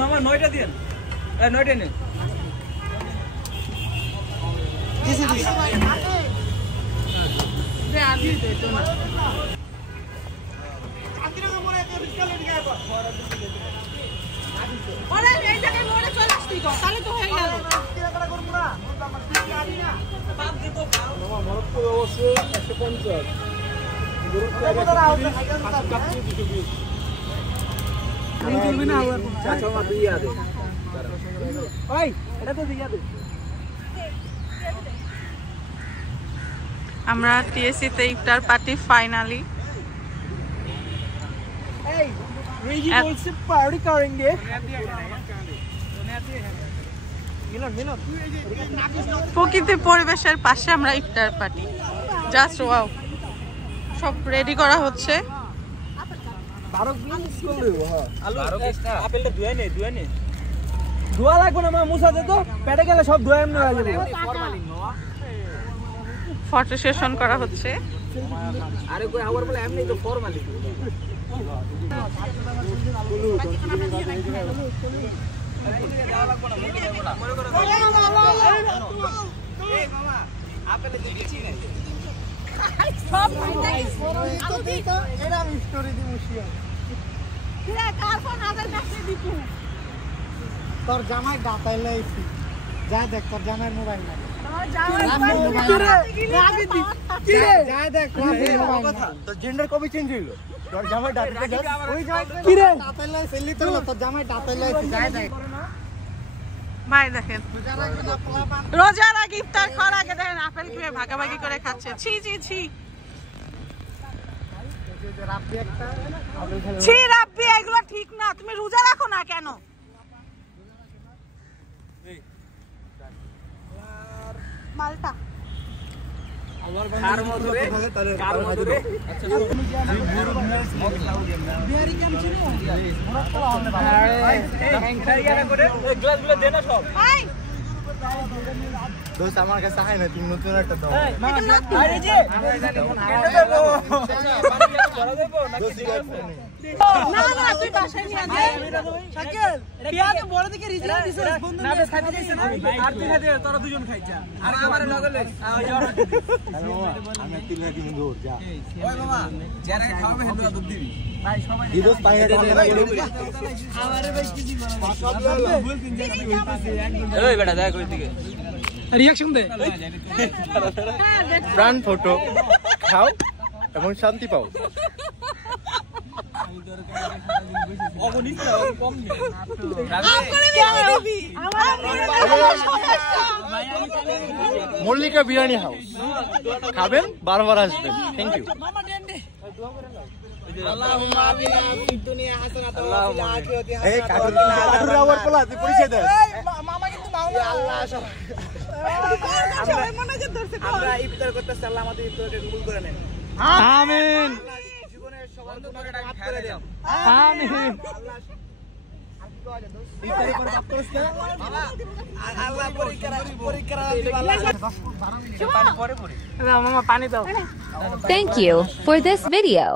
মামা 9টা দিন 9টা নেন আমরা টিএসসি তে ইফতার পার্টি ফাইনালি প্রকৃতি পরিবেশের পাশে আমরা ইফতার পার্টি জাস্ট ওয়াও সব রেডি করা হচ্ছে ধোয়া লাগবে না মা মুছা দে তো পেটে গেলে সব ধোয়া এমনি হয়ে যাবে ফটো সেশন করা হচ্ছে আরে কই আবার বলে এমনি তো ফরমালি এই মামা আপেলে দিছি না সব তো দেখো এরা আমি স্টোরি দি মুশিয়া কিরা কার ফোন আদার কাছে দিকু তোর জামাই ডাটাইলে আইছি যা দেখ তোর জামাইয়ের মোবাইল না তোর জেন্ডার কবে চেঞ্জ হইলো তোর জামাই ডাটাইলে ওই কি রে ডাটাইলে সেলি তো তোর জামাই ডাটাইলে আইছি যা দেখ ভাই দেখেন রোজার আগে ইফতার খাওয়ার আগে দেখেন আপেল কিভাবে ভাগাভাগি করে খাচ্ছে ছি ছি ছি ছি রাব্বি এগুলো ঠিক না তুমি রোজা রাখো না কেন মালটা কার মধুরে কার মধুরে আচ্ছা বিহারি কেম ছিল আরে গ্লাসগুলো দে না সব ভাই দোস্ত আমার কাছে আয় না তুমি নতুন একটা দাও আরে জি কেটে দেব চড়া দেব নাকি না না তুই বাসায় নিয়ে দে শাকিল পিয়া তো বড় দিকে রিজেক্ট দিছিস বন্ধু না বেশ খাইতে দিছ না আর তুই খাইতে তোরা দুজন খাইছা আর আমারে নগলে আমি তিল খাইতে মন দূর যা ওই মামা যারা খাওয়াবে হেদু দুধ দিবি ভাই সবাই দিদোস পাইনাটা আমারে ভাই কি দিব ভুল তিন জায়গা ওই বেটা দেখ ওই দিকে রিঅ্যাকশন দে প্রাণ ফটো খাও এবং শান্তি পাও মল্লিকা বিরিয়ানি হাউস খাবেন বারবার আসবেন থ্যাংক ইউ আমরা ইফতার করতেছি আল্লাহ আমাদের ইফতারকে কবুল করে নেন আমিন জীবনের সবার তোমাকে মাফ করে দেন আমিন ইফতারি করে মাফ করিস না বাবা আল্লাহ পরীক্ষা দিবা পানি পরে পরে মামা পানি দাও Thank you for this video.